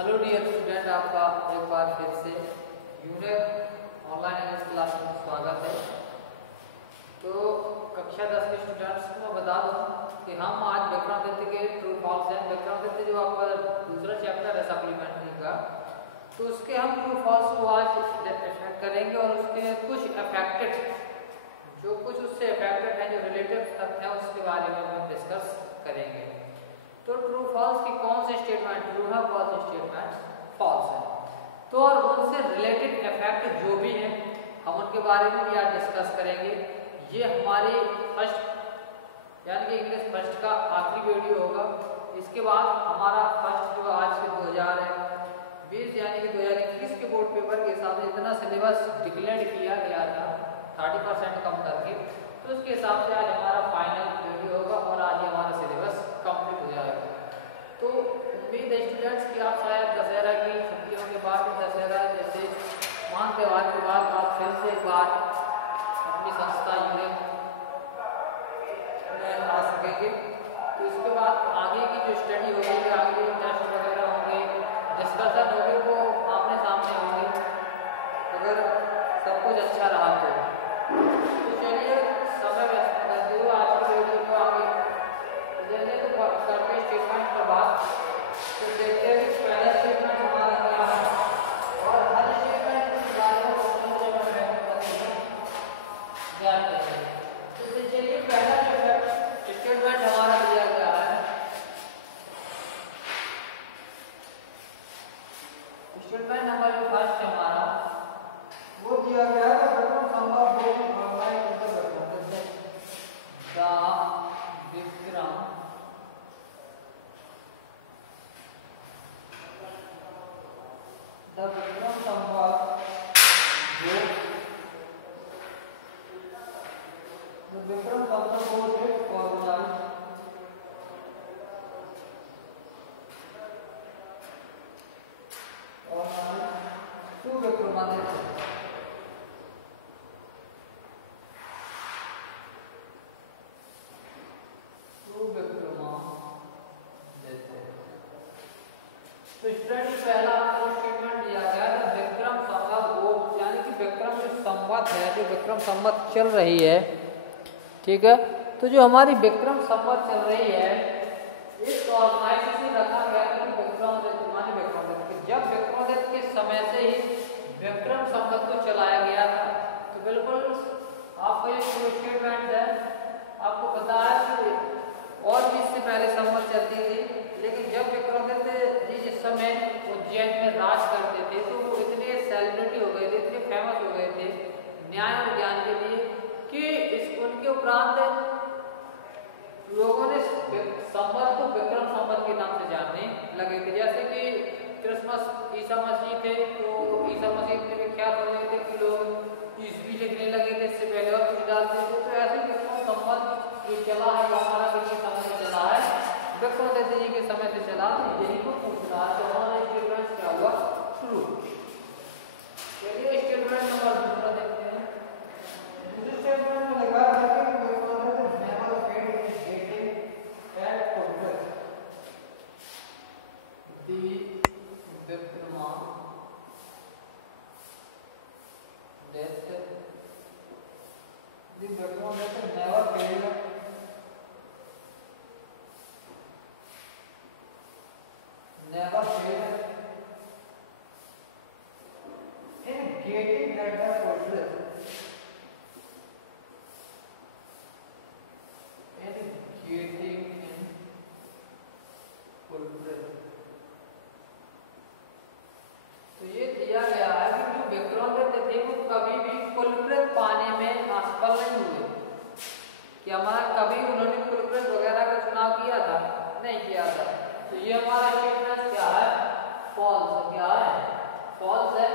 Hello dear student, आपका एक बार फिर से यूनिक ऑनलाइन इंग्लिश क्लास में स्वागत है। तो कक्षा 10 के स्टूडेंट्स को मैं बता दूं कि हम आज विक्रमादित्य के ट्रू फॉल्स हैं। विक्रमादित्य जो आपका दूसरा चैप्टर है सप्लीमेंट्री का, तो उसके हम ट्रू फॉल्स को आज इफेक्ट करेंगे और उसके कुछ अफेक्टेड जो कुछ उससे अफेक्टेड है, जो रिलेटिव तथ्य है, उसके बारे में हम डिस्कस करेंगे। तो ट्रू फॉल्स की कौन से स्टेटमेंट ट्रू है, फॉल्स स्टेटमेंट फॉल्स है। तो और उनसे रिलेटेड इफेक्ट जो भी हैं हम उनके बारे में भी आज डिस्कस करेंगे। ये हमारे फर्स्ट यानी कि इंग्लिश फर्स्ट का आखिरी वीडियो होगा। इसके बाद हमारा फर्स्ट जो आज के 2020 यानी कि 2021 के बोर्ड पेपर के हिसाब से इतना सिलेबस डिक्लेयर किया गया था 30% कम करके, तो उसके हिसाब से आज हमारा फाइनल वीडियो होगा और आज हमारा सिलेबस कंप्लीट हो जाएगा। तो उम्मीद है स्टूडेंट्स कि आप शायद दशहरा की छुट्टियों के बाद, दशहरा जैसे महान त्यौहार के बाद आप फिर से एक बार अपनी संस्था यूनिक में आ सकेंगे। तो इसके बाद आगे की जो स्टडी होगी, आगे जो टेस्ट वगैरह होंगे, डिस्कशन होगी, वो आमने सामने होंगे अगर सब कुछ अच्छा रहा तो। चलिए समय व्यस्त करते हुए आज की वीडियो को आगे चलिए तो करते हैं स्टेटमेंट पर बात। तो देखते हैं कि पहला स्टेटमेंट हमारा क्या है और हर स्टेटमेंट के बारे में जानते हैं। तो चलिए पहला जो स्टेटमेंट हमारा दिया गया है, स्टेटमेंट नंबर जो फर्स्ट हमारा वो दिया गया है विक्रम संभव हो ऑनलाइन द विक्रम संभव हो ऑनलाइन टू विक्रमादित्य तो स्टडी पहला स्टेटमेंट दिया गया था विक्रम संवत वो यानी कि विक्रम जो संवत है, जो विक्रम संवत चल रही है, ठीक है। तो जो हमारी विक्रम संवत चल रही है, इस ऑर्गेनाइजेशन से रखा गया था कि विक्रमादित्य माने विक्रमादित्य, जब विक्रमादित्य के समय से ही विक्रम संवत को चलाया गया था। तो बिल्कुल आपका ये स्टेटमेंट है, आपको पता है कि और भी इससे पहले संवत चलती थी, लेकिन जब विक्रमादित्य जी जिस समय उज्जैन में राज करते थे तो वो इतने सेलिब्रिटी हो गए थे, इतने फेमस हो गए थे न्याय और ज्ञान के लिए कि उनके उपरांत लोगों ने संवत को विक्रम संवत के नाम से जानने लगे थे। जैसे कि क्रिसमस ईसा मसीह थे, तो ईसा मसीह इतने विख्यात हो गए थे कि लोग ईसवी लिखने लगे थे, इससे पहले और कुछ डालते थे। तो ऐसे विक्रम संवत जो चला है, हमारा किसी समय से चला है, विक्रमादित्य जी के समय से चला, तो यही को पूछ रहा है। तो हमारा स्टेटमेंट क्या हुआ? ट्रू। चलिए स्टेटमेंट नंबर दूसरा देखते हैं। दूसरे स्टेटमेंट में लिखा है कि Vikramaditya never failed in getting eight progress the Vikramaditya never failed never failed in getting at the progress तो ये दिया गया है कि जो विक्रमादित्य थे वो कभी भी कुलवृत्त पाने में असफल नहीं हुए। कि हमारा कभी उन्होंने कुलवृत्त वगैरह का चुनाव किया था? नहीं किया था। तो ये हमारा स्टेटमेंट क्या है? फॉल्स। क्या है? फॉल्स है।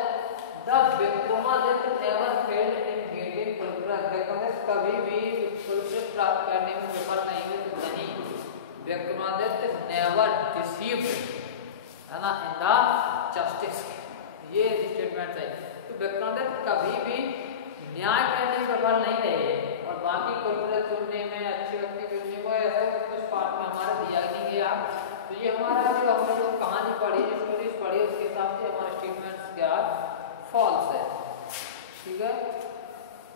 The Vikramaditya never failed in getting कुलवृत्त, विक्रमादित्य कभी भी कुलवृत्त प्राप्त करने में विफल नहीं हुए। तो नहीं, विक्रमादित्य नेवर डिसीव्ड है ना इन द जस्टिस, ये स्टेटमेंट है। तो विक्रमादित्य कभी भी न्याय करने में विफल नहीं रहे और बाकी कुलवृत्त चुनने में, अच्छे व्यक्ति चुनने में ऐसा कुछ पार्ट में हमारा दिया नहीं गया। तो ये हमारा जो हमने जो कहानी पढ़ी, जो स्टोरीज पढ़ी, फॉल्स है। ठीक है,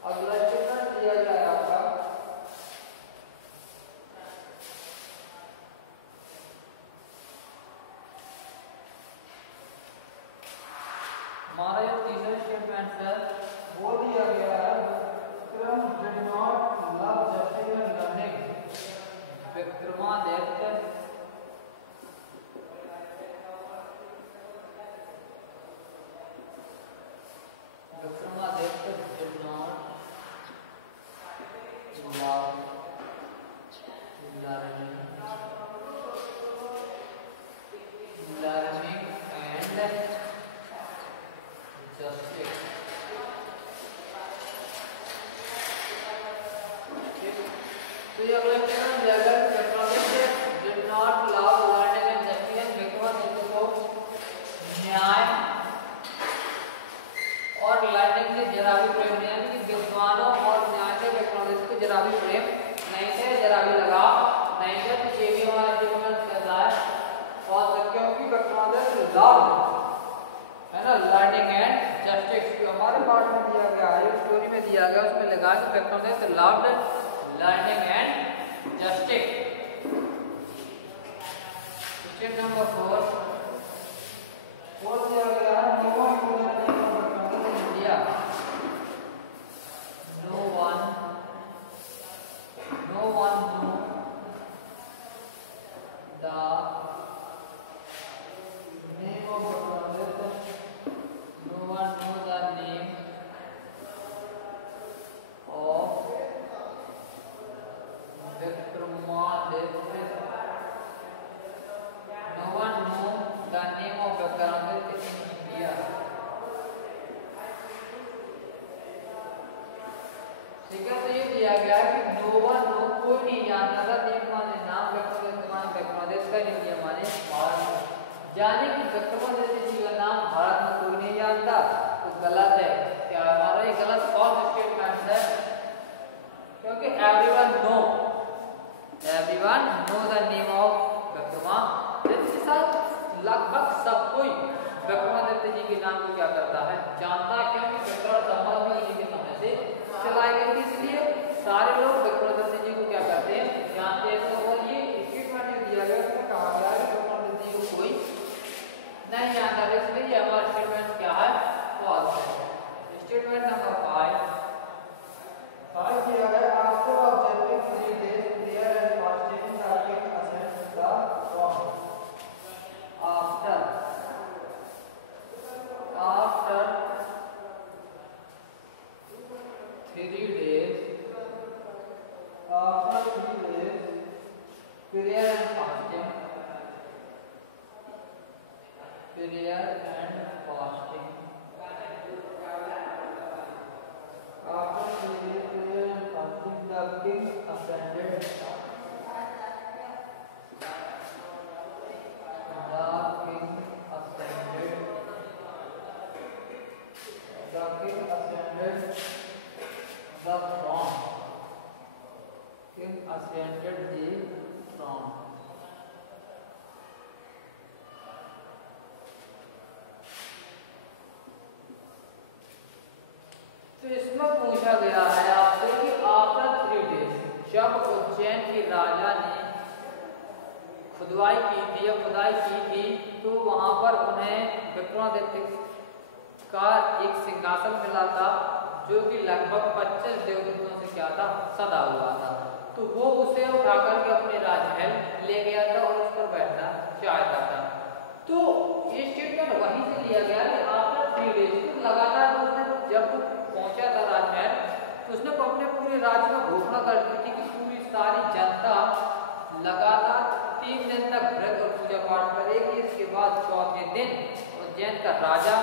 अगला स्टेटमेंट दिया गया है आपका हमारा जो तीसरा स्टेटमेंट है वो दिया गया है Vikram did not love justice and learning. Vikramaditya did not love learning and justice। तो ये अगला क्या जाएगा, Vikramaditya did not love learning and justice। Vikramaditya को न्याय और लर्निंग से जरा भी प्रेम नहीं, यानी कि विद्वानों और न्याय से विक्रमादित्य को जरा भी प्रेम नहीं थे, जरा भी लगाव नहीं थे। तो ये भी हमारा स्टेटमेंट कहता है और क्योंकि विक्रमादित्य लव है ना लर्निंग एंड जस्टिस। जो हमारे पार्ट में दिया गया है, स्टोरी में दिया गया, उसमें लगा कि Vikramaditya loved learning and justice. State number 4 दिया गया है no one knew the name of Vikramaditya. No one knew the name of Vikramaditya. No one knew the name of Vikramaditya in India। ठीक है, तो ये दिया गया है कि नो वन नो कोई नहीं जानता था नेम माने नाम विक्रमादित्य का इंडिया माने भारत में। जाने कि विक्रमादित्य जी का नाम भारत में कोई नहीं जानता तो गलत है। क्या हमारा ये गलत फॉल्स स्टेटमेंट है, क्योंकि everyone know the name of Vikramaditya. लगभग सब कोई विक्रमादित्य जी के नाम को क्या करता है, जानता है, क्योंकि विक्रम संभव भी इन्हीं के समय से चलाई गई थी, इसलिए सारे लोग विक्रमादित्य जी को क्या करते हैं, जानते हैं। तो और ये स्टेटमेंट जो दिया गया उसमें कहा गया है विक्रमादित्य जी को कोई नहीं जानता, इसलिए ये हमारा स्टेटमेंट क्या है, फॉल्स है। स्टेटमेंट नंबर 5 दिया गया after observing 3 days prayer and fasting the king ascends the throne। After 3 days prayer and fasting the king ascended the throne। King ascended the throne। तो इसमें पूछा गया है आपसे कि आफ्टर 3 days जब उज्जैन के राजा ने खुदाई की थी तो वहां पर उन्हें विक्रमादित्य का एक सिंहासन मिला था जो कि लगभग 25 देवदूतों से क्या था, सदा हुआ था। तो वो उसे उठाकर के अपने राजमहल ले गया था और उस पर बैठना चाहता था। तो ये स्टेटमेंट वहीं से लिया गया कि आफ्टर 3 days लगातार उसने जब पहुंचा था राजमहल तो उसने अपने पूरे राज्य में घोषणा कर दी थी कि पूरी सारी जनता लगातार 3 दिन तक व्रत और पूजा पाठ करेगी। इसके बाद चौथे दिन उज्जैन का राजा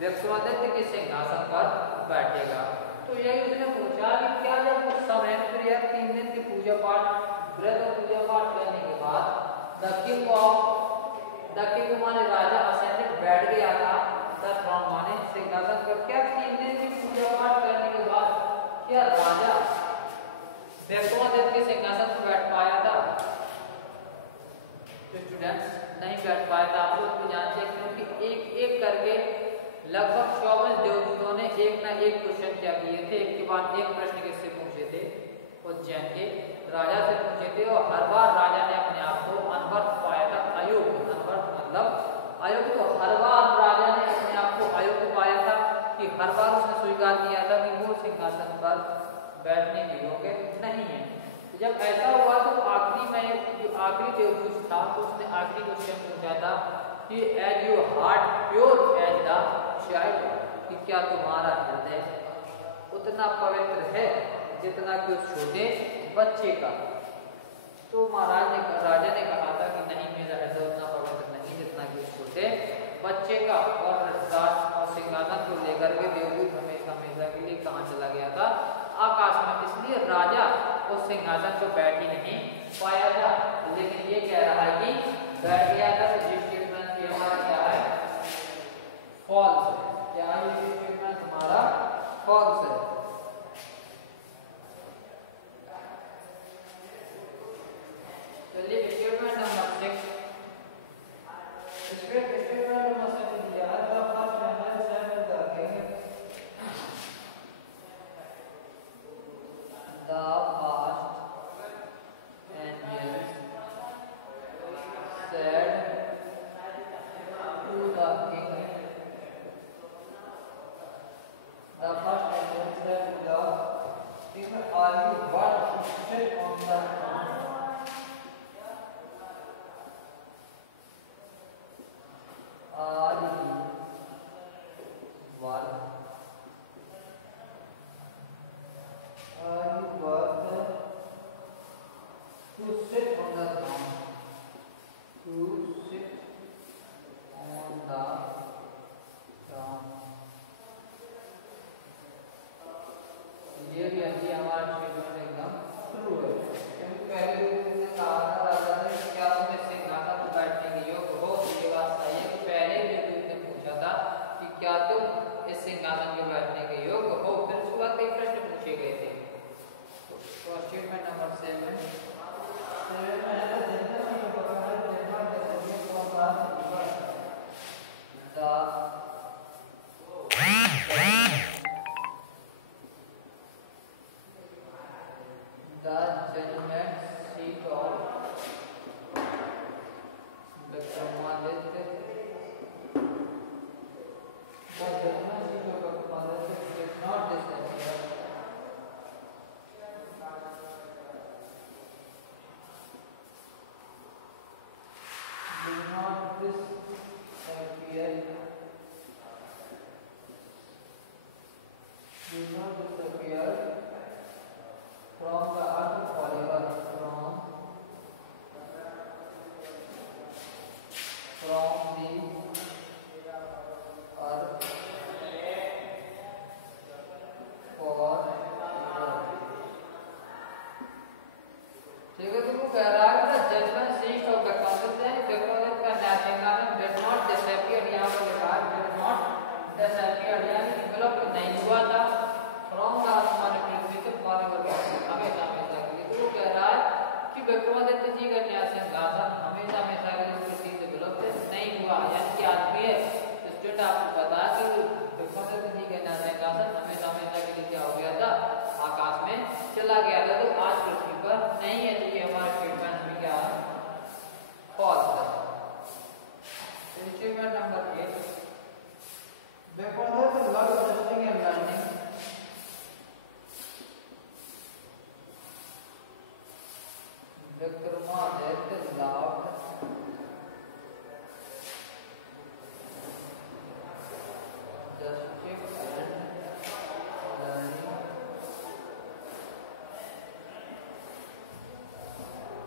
विक्रमादित्य के सिंहासन पर बैठेगा। तो यही उसने पूछा कि क्या जब उस समय 3 दिन की पूजा पाठ व्रत और पूजा पाठ करने के बाद द किंग माने राजा असेंडेड बैठ गया था, द थ्रोन माने सिंहासन पर, क्या 3 दिन की पूजा पाठ करने के बाद क्या राजा विक्रमादित्य के सिंहासन पर बैठ पाया था? तो स्टूडेंट्स नहीं बैठ पाया था। आप लोग तो जानते हैं क्योंकि एक एक करके लगभग 24 देवदूतों ने एक ना एक क्वेश्चन क्या किए थे, एक के बाद एक प्रश्न किससे पूछे थे, उज्जैन के राजा से पूछे थे। और हर बार राजा ने अपने आप को अनवर्थ पाया था, अयोग्य, अनवर्थ मतलब अयोग्य। तो हर बार राजा ने अपने आप को अयोग्य पाया था कि हर बार उसने स्वीकार किया था कि वो सिंहासन पर बैठने के योग्य नहीं है। तो जब ऐसा हुआ तो आखिरी में जो आखिरी देवदूत था उसने आखिरी क्वेश्चन पूछा था कि as your heart pure as the child, कि क्या तुम्हारा हृदय उतना पवित्र है जितना कि उस छोटे बच्चे का। तो महाराज ने राजा ने कहा था कि नहीं, मेरा हृदय उतना पवित्र नहीं जितना कि उस छोटे बच्चे का। और सिंहासन को लेकर के देवदूत हमेशा हमेशा के लिए कहाँ चला गया था, आकाश में। इसलिए राजा उस सिंहासन पर बैठ ही नहीं पाया था। लेकिन ये कह रहा है कि बैठ गया था। तो जिस स्टेटमेंट ये हमारा क्या है, फॉल्स है। क्या है ये स्टेटमेंट हमारा फॉल्स है। चलिए स्टेटमेंट नंबर 6, स्टेटमेंट नंबर 6 दिया है। The first angle set the king, the first angle said to the king, the first angel said to the king, are you but to sit on the throne? Are you worth? Are you worth to sit on the throne? To sit on the throne. ये भी अभी हमारा statement एकदम true है, क्योंकि पहले ने कहा था राजा ने कि क्या तुम इस सिंहासन पर बैठने के योग्य हो। ये बात सही है कि पहले ही ने पूछा था कि क्या तुम इस सिंहासन पर बैठने के योग्य हो। फिर उसके बाद कई प्रश्न पूछे गए थे। तो statement number 7 the judgment seat of Vikramaditya, the judgment seat of Vikramaditya did not disappear. From the earth forever, from the earth forever. ठीक है, तो वो कह रहा है कि जजमेंट सीट ऑफ विक्रमादित्य का न्यायसिंहासन डिड नॉट डिसअपीयर, यहाँ पर लिखा है डिड नॉट डिसअपीयर, यानी कि विलुप्त नहीं हुआ था। फ्रॉम द अर्थ माने पृथ्वी से फॉरएवर, हमेशा हमेशा के लिए। तो वो कह रहा है कि विक्रमादित्य जी का न्यायसिंहासन हमेशा हमेशा के लिए पृथ्वी से विलुप्त नहीं हुआ। यानी कि आज भी है स्टूडेंट, आपको पता है कि विक्रमादित्य जी का न्यायसिंहासन हमेशा हमेशा के लिए क्या हो गया था, आकाश में चला गया था। तो आज पृथ्वी पर नहीं है। तो ये हमारा स्टेटमेंट भी क्या है, फॉल्स है। Statement number 8, Vikramaditya love justice and learning, Vikramaditya love justice and learning.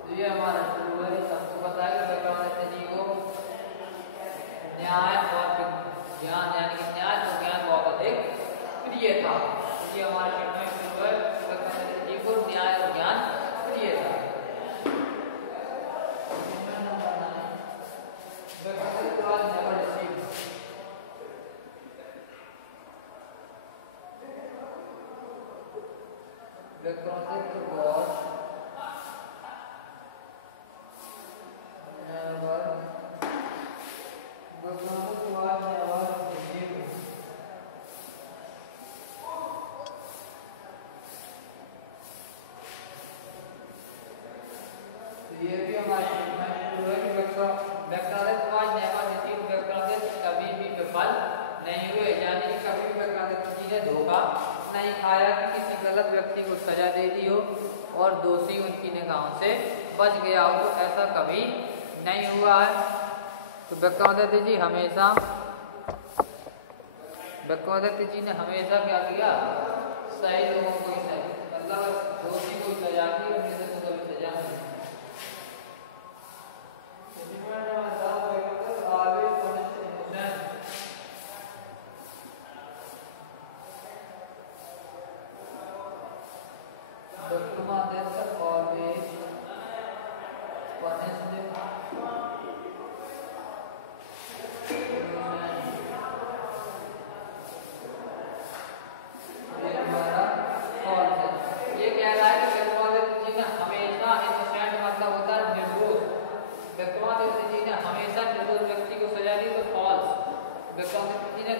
तो ये हमारा ट्रू है। सबको पता है कि विक्रमादित्य जी को न्याय और ज्ञान, यानी कि न्याय और ज्ञान बहुत अधिक प्रिय था। तो ये हमारा स्टेटमेंट ट्रू है, विक्रमादित्य जी को न्याय और ज्ञान प्रिय था। Vikramaditya was never deceived. Vikramaditya was never deceived. ये भी हमारे कभी भी विफल नहीं हुए, यानी कि कभी भी विक्रांत जी ने धोखा नहीं खाया कि किसी गलत व्यक्ति को सजा दे दी हो और दोषी उनकी निगाहों से बच गया हो, तो ऐसा कभी नहीं हुआ है। तो विक्रांत जी हमेशा क्या किया, सही लोगों को ही सही, मतलब दोषी को सजा दी और किसी को कभी सजा नहीं।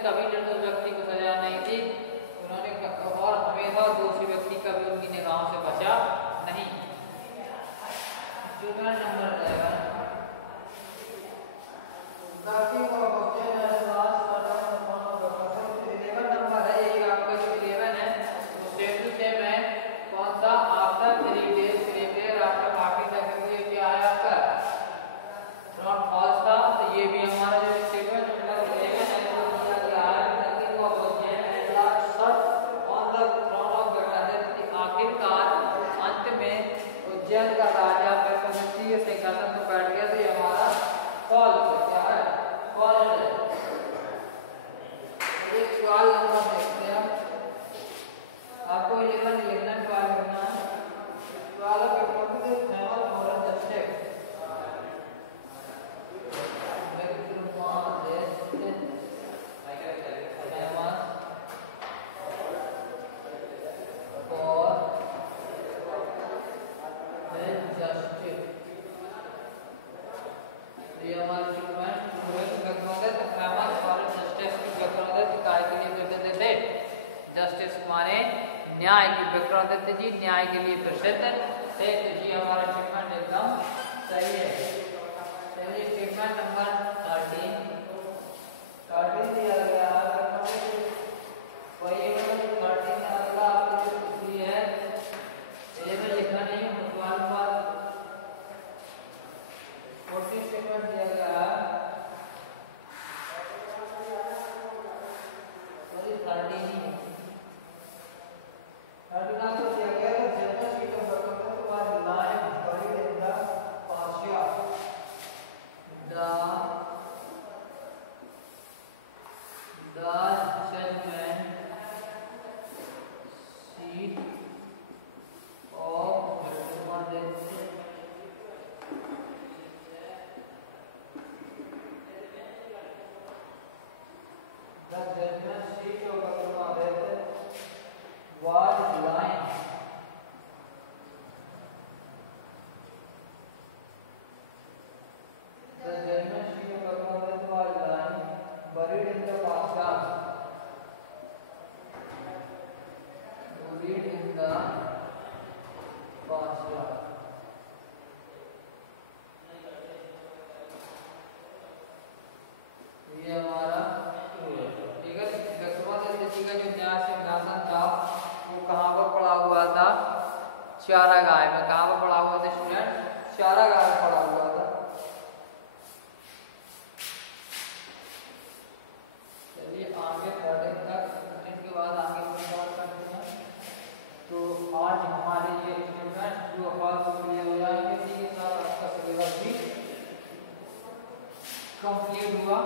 कभी निर्दोष व्यक्ति को सजा नहीं दी उन्होंने, और हमेशा दोषी व्यक्ति कभी उनकी निगाहों से बचा नहीं। जो नंबर रहेगा उज्जैन का राजा विक्रमादित्य के सिंहासन पर बैठ गया, तो ये हमारा फॉल्स क्या है, फॉल्स है। एक सवाल नंबर देखते हैं, आपको ये लिखना है, सवाल लिखना है। सवाल है फेमस फॉरेन डिस्ट्रिक्ट जस्टिस माने न्याय की, विक्रमादित्य जी न्याय के लिए प्रसिद्ध थे। तो जी हमारा स्टेटमेंट एकदम सही है। चलिए स्टेटमेंट नंबर 13 दिया गया है, वही 13 अगला आपको जो पूछी है ये में लिखना नहीं है, सवाल पर 14 स्टेटमेंट दिया गया है, 13 ही है। चारागाह में, कहाँ पर पढ़ा हुआ था स्टूडेंट, चारागाह में पढ़ा हुआ था। चलिए आगे 13 तक, 13 के बाद आगे करते हैं। तो आज हमारे ये स्टूडेंट जो क्लियर हो जाएंगे, इसी के साथ आपका सिलेबस भी कंप्लीट हुआ।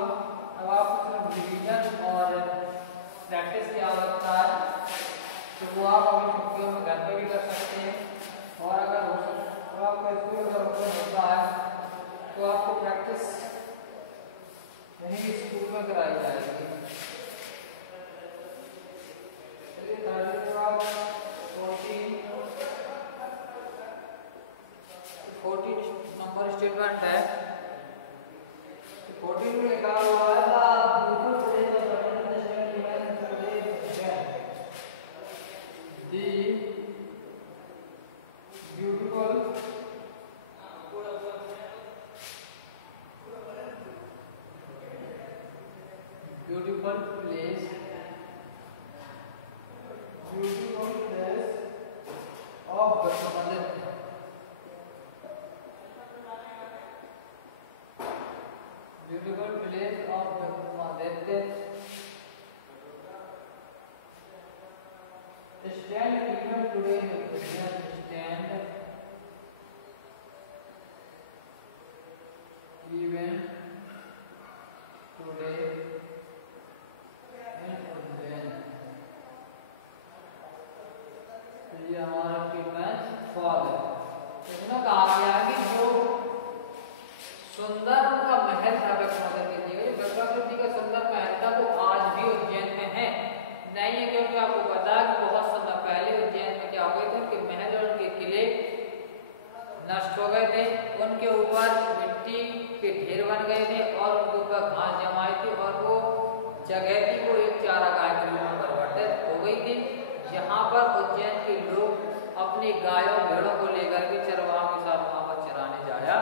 अब आपको सिर्फ रिवीजन और प्रैक्टिस की आवश्यकता है, तो वो आप अपनी छुट्टियों में घर पे भी कर सकते हैं, और अगर हो सकता तो आपको स्कूल अगर होता है तो आपको प्रैक्टिस यहीं स्कूल में कराई जाएगी। चलिए 14 नंबर स्टेटमेंट है, 14 में लिखा हुआ है beautiful of Vikramaditya. Beautiful place of Vikramaditya. Stand even today in the stand even today in Uज्जैन. ये हमारा स्टेटमेंट फॉल है. इसमें कहा गया कि जो सुंदर का महल था विक्रमादित्य जी का, जो विक्रमादित्य का सुंदर महल था वो आज भी उज्जैन में है. नहीं है क्योंकि आपको पता है कि बहुत समय पहले उज्जैन में क्या हो गए थे, उनके महल और उनके किले नष्ट हो गए थे. उनके ऊपर मिट्टी के ढेर बन गए थे और उनके ऊपर घास जमाई थी और वो जगह थी वो एक चारागाह के रूप में परिवर्तित हो गई थी, जहाँ पर उज्जैन के लोग अपनी गायों भेड़ों को लेकर के चरवाहों के साथ वहाँ पर चराने जाया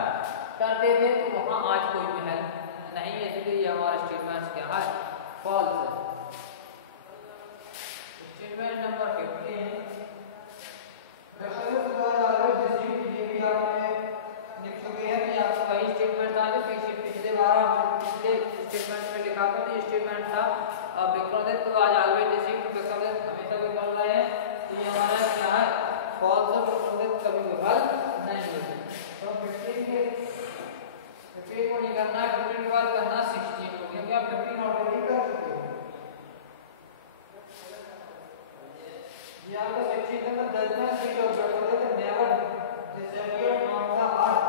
करते थे. तो वहाँ आज कोई महल नहीं है, इसलिए ये हमारा स्टेटमेंट क्या है, फॉल्स है. स्टेटमेंट नंबर 15 स्टेटमेंट था जो पिछले बार पिछले स्टेटमेंट में लिखा था. ये स्टेटमेंट था विक्रमादित्य तो आज ऑलवेज डिसीव्ड, विक्रमादित्य हमेशा विफल रहे हैं. तो ये हमारा क्या है, फॉल्स है, विक्रमादित्य कभी विफल नहीं हुए. तो 15 को नहीं करना, 15 के बाद करना 16 को, क्योंकि आप 15 ऑलरेडी कर चुके हो. ये आपका 16 का judgement seat of Vikramaditya never disappeared from the earth.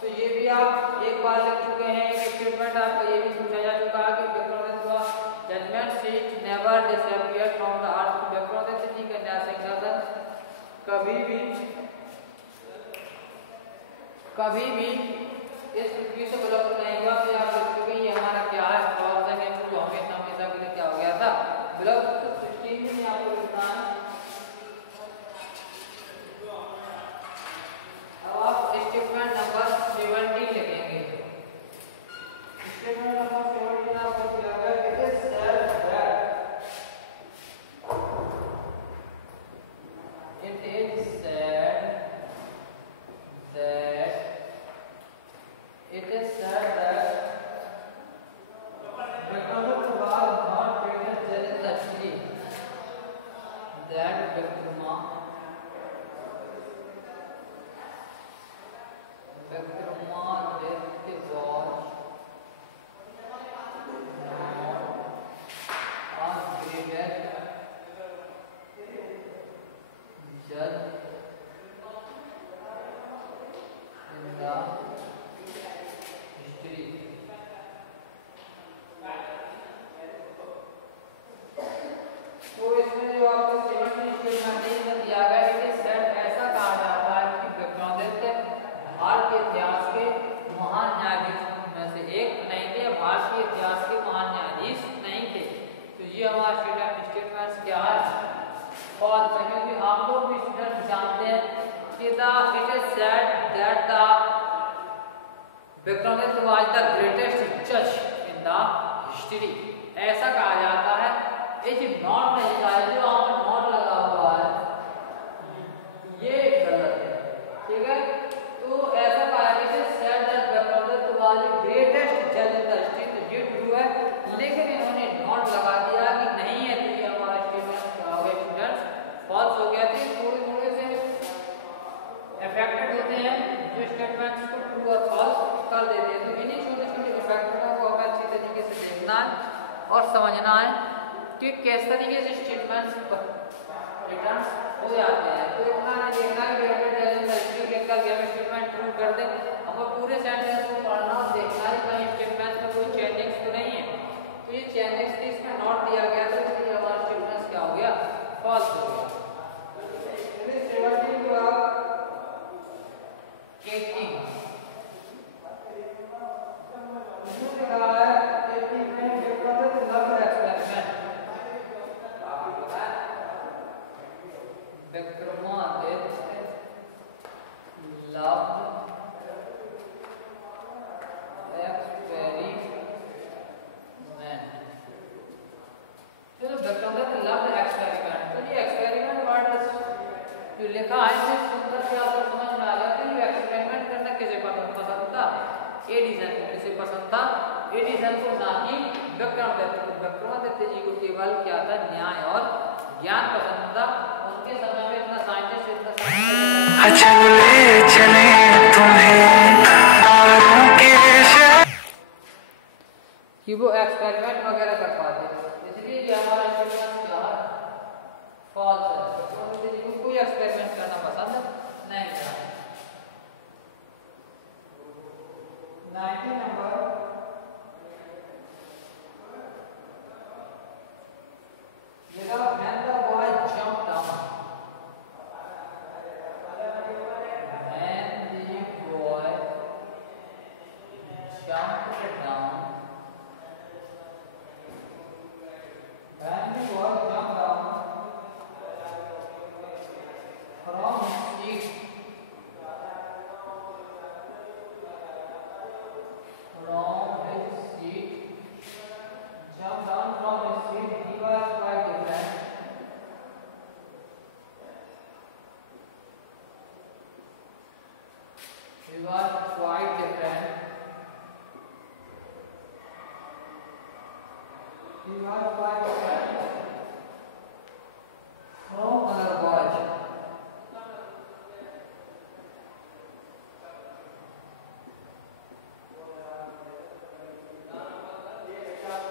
तो ये भी आप एक बार लिख चुके हैं. एक स्टेटमेंट आपका ये भी पूछा जा चुका है कि Vikramaditya judgement seat never disappeared from the earth. Vikramaditya ji का न्याय सिंहासन कभी भी इस पृथ्वी से विलुप्त नहीं हुआ. तो आप लिख चुके हैं ये हमारा क्या है, फॉल्स है, क्योंकि वो हमेशा हमेशा के लिए क्या हो गया था, विलुप्त. 16 में आपको लिखना है. अब आप स्टेटमेंट नंबर 17 लिखेंगे. स्टेटमेंट नंबर 17 आपको दिया गया है, it is said that Vikramaditya was not greatest judge in the history. That Vikramaditya was not a greatest judge in the history. तो इसमें जो आपको 17 स्टेटमेंट में दिया गया है, इट इज सेड, ऐसा कहा जाता है कि विक्रमादित्य भारत के इतिहास के महान न्यायाधीश में से एक नहीं थे, भारत के इतिहास के महान न्यायाधीश नहीं थे. तो ये हमारा स्टेटमेंट क्या है, फॉल्स है, क्योंकि आप लोग भी स्टूडेंट जानते हैं कि it is said that the Vikramaditya was the greatest जज इन द हिस्ट्री. ऐसा कहा जाता है. ये जो नॉट नहीं, जो आपका नॉट लगा हुआ है ये गलत है. ठीक है, तो ऐसा कहा है कि said that Vikramaditya was the greatest जज इन द हिस्ट्री. तो ये ट्रू है, लेकिन इन्होंने नॉट लगा दिया कि नहीं है. तो ये हमारा स्टेटमेंट क्या हो गया स्टूडेंट्स, फॉल्स हो गया. तो थोड़े थोड़े से अफेक्टेड होते हैं जो स्टेटमेंट्स को ट्रू और फॉल्स कर देते हैं. तो इन्हीं छोटे छोटे इफेक्टों को हमें अच्छी तरीके से देखना है और समझना है कि किस तरीके से स्टेटमेंट्स रिटर्न हो जाते हैं. तो इतना नहीं देखना है कि लिखकर के हम स्टेटमेंट ट्रू कर दें. हमको पूरे सेंटेंस को पढ़ना और देखना है कहीं स्टेटमेंट्स में कोई चेंजिंग्स तो नहीं है. तो ये चेंजिंग्स थी, इसमें नॉट दिया गया था, इसलिए हमारा स्टेटमेंट्स क्या हो गया, फॉल्स हो गया. 17 के बाद 18 loved experiment. तो ये एक्सपेरिमेंट देखा है तो सुंदर से आपको समझ में आ गया कि ये एक्सपेरिमेंट करना किसे पसंद था, एडिसन को। किसे पसंद था, एडिसन को, ना कि विक्रमादित्य को। विक्रमादित्य जी को केवल क्या था, न्याय और ज्ञान पसंद था। उनके समय में इतना साइंटिस्ट इतना चले कि वो एक्सपेरिमेंट वगैरह कर पाते, इसलिए ये हमारा स्टेटमेंट क्या है, फॉल्स है। विक्रमादित्य जी को कोई एक्सपेरिमेंट करना पसंद नहीं था। 90 number, when the boy jumped down, when the boy jumped down, when the boy jumped down from his seat, jumped down from his seat, he was quite different. He was quite different. He was quite different from other boys.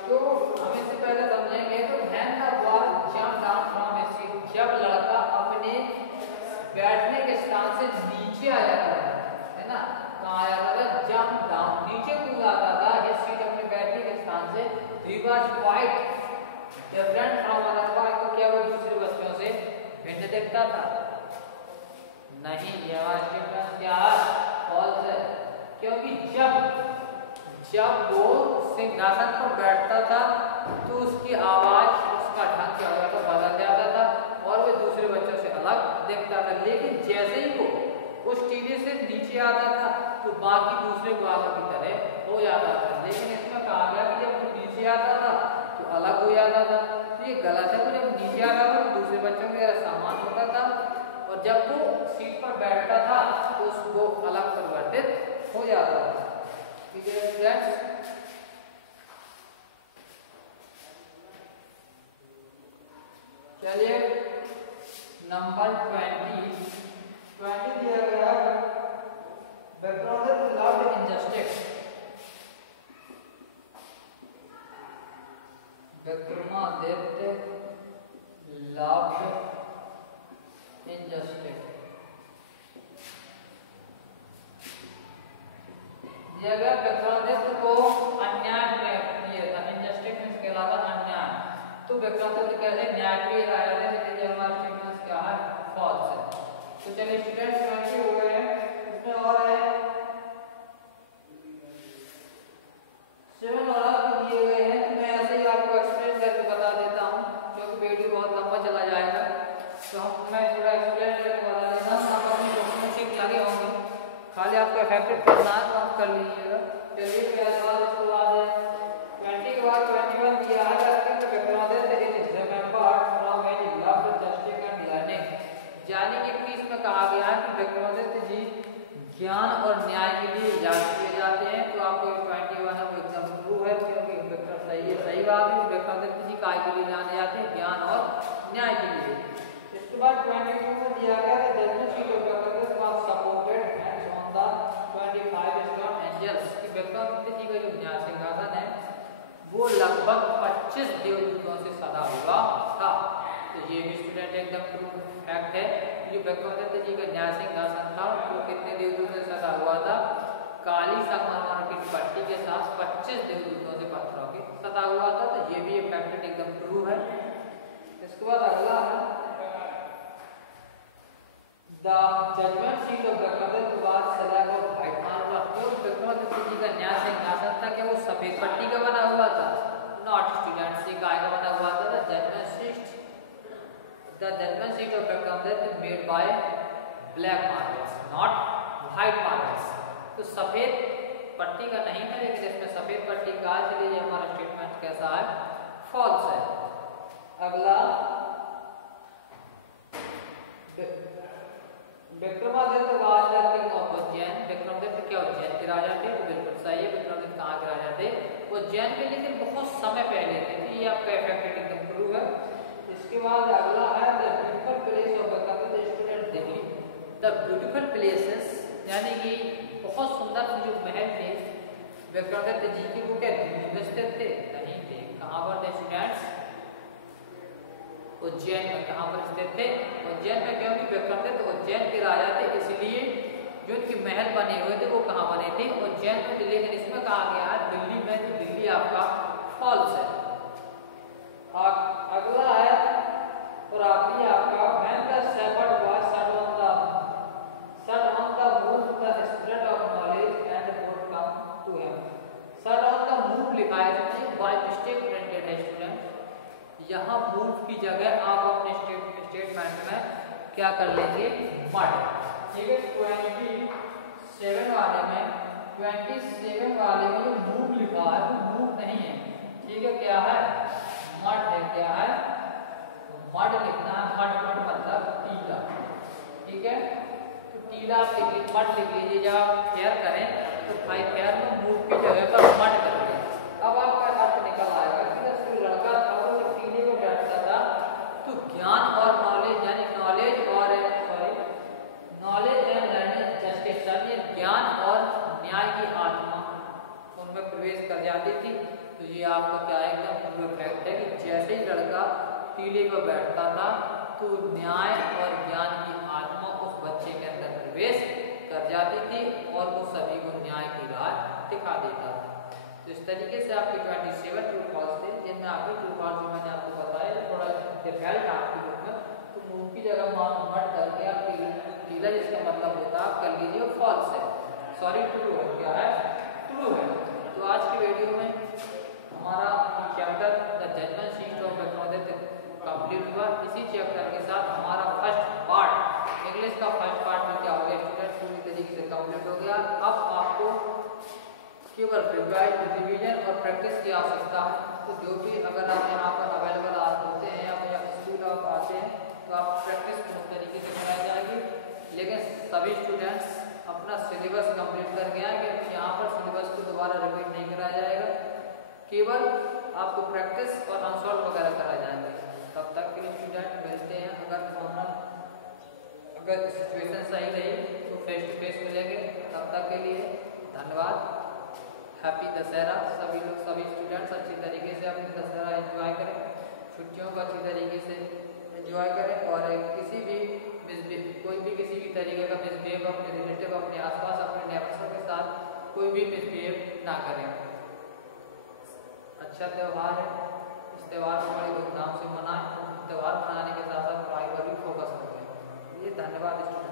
तो हम इससे पहले समझेंगे तो when the boy jumped down from his seat, जब लड़का अपने बैठने के स्थान से नीचे आ जाता है ना, कहाँ आ जाता था, जंप डाउन, नीचे कूद आता था his seat, अपने बैठने के स्थान से। he was quite different from other boys, को क्या वो दूसरे बच्चों से भिन्न दिखता था? नहीं, ये हमारा स्टेटमेंट क्या है, फॉल्स है। क्योंकि जब वो सिंहासन पर बैठता था तो उसकी आवाज, उसका ढंग क्या हो जाता, बदल जाता था और वो दूसरे बच्चों से अलग दिखता था। लेकिन जैसे ही वो उस टीले से नीचे आता था तो बाकी दूसरे बालों की तरह हो जाता था। लेकिन इसमें कहा गया कि जब वो नीचे आता था तो अलग हो जाता था, तो ये गलत है। वो जब नीचे आता था तो दूसरे बच्चों के तरह समान होता था और जब वो सीट पर बैठता था तो उसको अलग परिवर्तित हो जाता था। ठीक है फ्रेंड्स, चलिए नंबर 20 दिया गया, Vikramaditya loved injustice. Vikramaditya loved injustice. दिया गया विक्रमादित्य को अन्याय प्रिय था। इनजस्टिस के अलावा अन्याय, तो विक्रमादित्य कहते हैं न्याय प्रिय राजा थे, इसलिए हमारा स्टेटमेंट क्या है, फॉल्स है। तो चलिए स्टूडेंट्स 20 हो गए हैं, इसमें और है 7 और दिए गए हैं। तो मैं ऐसे ही आपको एक्सप्लेन करके बता देता हूँ क्योंकि वीडियो बहुत लंबा चला जाएगा, तो मैं थोड़ा एक्सप्लेन करके बता देता हूँ। आप अपनी डॉक्यूमेंट लगे होंगे, खाली आपको इफेक्टिव करना है तो आप कर लीजिएगा। चलिए पहले सवाल इसके बाद है 20 के बाद 21 दिया है कि Vikramaditya is remembered from his love justice and learning. यानी कि इसमें कहा गया है कि विक्रमादित्य जी ज्ञान और न्याय के लिए याद किए जाते हैं। तो आपको 21 है वो एकदम ट्रू है, क्योंकि विक्रम सही बात है। विक्रमादित्य जी काय के लिए जाने जाते हैं, ज्ञान और न्याय के लिए। इसके बाद 22 में दिया गया है judgement seat of Vikramaditya was supported hands on the 25 stone angels. कि विक्रमादित्य जी का जो न्याय सिंहासन है वो लगभग 25 देवदूतों से सदा हुआ था। तो ये भी स्टूडेंट एकदम ट्रू फैक्ट है। जो विक्रमादित्य जी का न्याय सिंहासन था वो कितने देवदूतों से सदा हुआ था, काली संगमरमर की पट्टी के साथ 25 देवदूतों से पत्थरों के सदा हुआ था। तो ये भी एक फैक्ट एकदम ट्रू है। इसके बाद अगला है the judgement seat of Vikramaditya was select of white marble. जो विक्रमादित्य जी का न्याय सिंहासन था क्या वो सफेद पट्टी का बना हुआ था? नॉट स्टूडेंट्स, ये काय का बना हुआ था? The judgement seat of Vikramaditya made by black marbles not white marbles. तो सफेद पट्टी का नहीं है, लेकिन इसमें सफेद पट्टी का, इसलिए हमारा स्टेटमेंट कैसा है, फॉल्स है। अगला उज्जैन में लेकिन बहुत समय पहले थे। तो ये आपका इफेक्टेड एकदम प्रूव है। इसके बाद अगला है the beautiful place of the student Delhi. The beautiful places यानी कि बहुत सुंदर जो महल थे विक्रमादित्य जी की, वो क्या दिल्ली में स्थित थे? नहीं थे। कहाँ पर थे स्टूडेंट्स? उज्जैन में। कहाँ पर स्थित थे? उज्जैन में। क्योंकि विक्रमादित्य उज्जैन के राजा थे, इसलिए जो इनके महल बने हुए थे वो कहाँ बने थे? उज्जैन में। लेकिन इसमें कहा गया है दिल्ली में, तो दिल्ली आपका फॉल्स है। अगला है और आखिरी आपका when the shepherd was set on the move the spirit of knowledge and would come to him। set on the move लिखा है इसमें, by mistake printed है स्टूडेंट। यहाँ मूव की जगह आप अपने स्टेटमेंट में क्या कर लेंगे? मड। ठीक है। 27 वाले में जो मूव लिखा है वो मूव नहीं है। ठीक है। क्या है? मड है। क्या है? मड लिखना है। मड मतलब टीला। ठीक है। तो टीला मड लिख लीजिए। जब आप फेयर करें तो भाई फेयर में मूव की जगह पर मड कर लें। अब आपका अर्थ निकल आएगा कि जो लड़का था वो जब टीले में बैठता था तो ज्ञान और नॉलेज यानी नॉलेज एंड लर्निंग जस्टिस यानी ज्ञान और न्याय की आत्मा उनमें प्रवेश कर जाती थी। तो ये आपका क्या है? एकदम पूरा फैक्ट है कि जैसे ही लड़का टीले पर बैठता था तो न्याय और ज्ञान की आत्मा उस बच्चे के अंदर प्रवेश कर जाती थी और वो सभी को न्याय की राह दिखा देता था। तो इस तरीके से आपके 27 ट्रू फॉल्स थे, जिनमें आपके ट्रू फॉल्स जो मैंने आपको बताया थोड़ा डिफिकल्ट आपके बुक में। तो मूव की जगह मड करके आप टीला जिसका मतलब होता है आप कर लीजिए फॉल्स है, सॉरी ट्रू है। क्या है? ट्रू है। तो आज की वीडियो में हमारा chapter the judgement seat of Vikramaditya complete हुआ। इसी चैप्टर के साथ हमारा फर्स्ट पार्ट इंग्लिश का फर्स्ट पार्ट में क्या हो गया स्टूडेंट? पूरी तरीके से कंप्लीट हो गया। अब आपको केवल रिवीजन और प्रैक्टिस की आवश्यकता है। तो जो भी अगर आप यहाँ पर अवेलेबल होते हैं या स्कूल आप आते हैं तो आप प्रैक्टिस पूरी तरीके से कराई जाएगी। लेकिन सभी स्टूडेंट्स अपना सिलेबस कंप्लीट कर गया है कि यहाँ पर सिलेबस को दोबारा रिपीट नहीं कराया जाएगा, केवल आपको प्रैक्टिस और आंसर वगैरह कराए जाएंगे। तब तक के लिए स्टूडेंट मिलते हैं। अगर सिचुएशन सही रही तो फेस टू फेस मिलेंगे। तब तक के लिए धन्यवाद। हैप्पी दशहरा। सभी स्टूडेंट्स अच्छी तरीके से अपनी दशहरा एंजॉय करें, छुट्टियों को अच्छी तरीके से एंजॉय करें और कोई भी किसी भी तरीके का मिसबिहेव अपने रिलेटिव, अपने आसपास, अपने नेबर्स के साथ कोई भी मिसबिहेव ना करें। अच्छा त्यौहार है, इस त्यौहार को बड़ी धूमधाम से मनाएं। त्यौहार मनाने के साथ साथ पढ़ाई पर भी फोकस करें। ये धन्यवाद स्टूडेंट।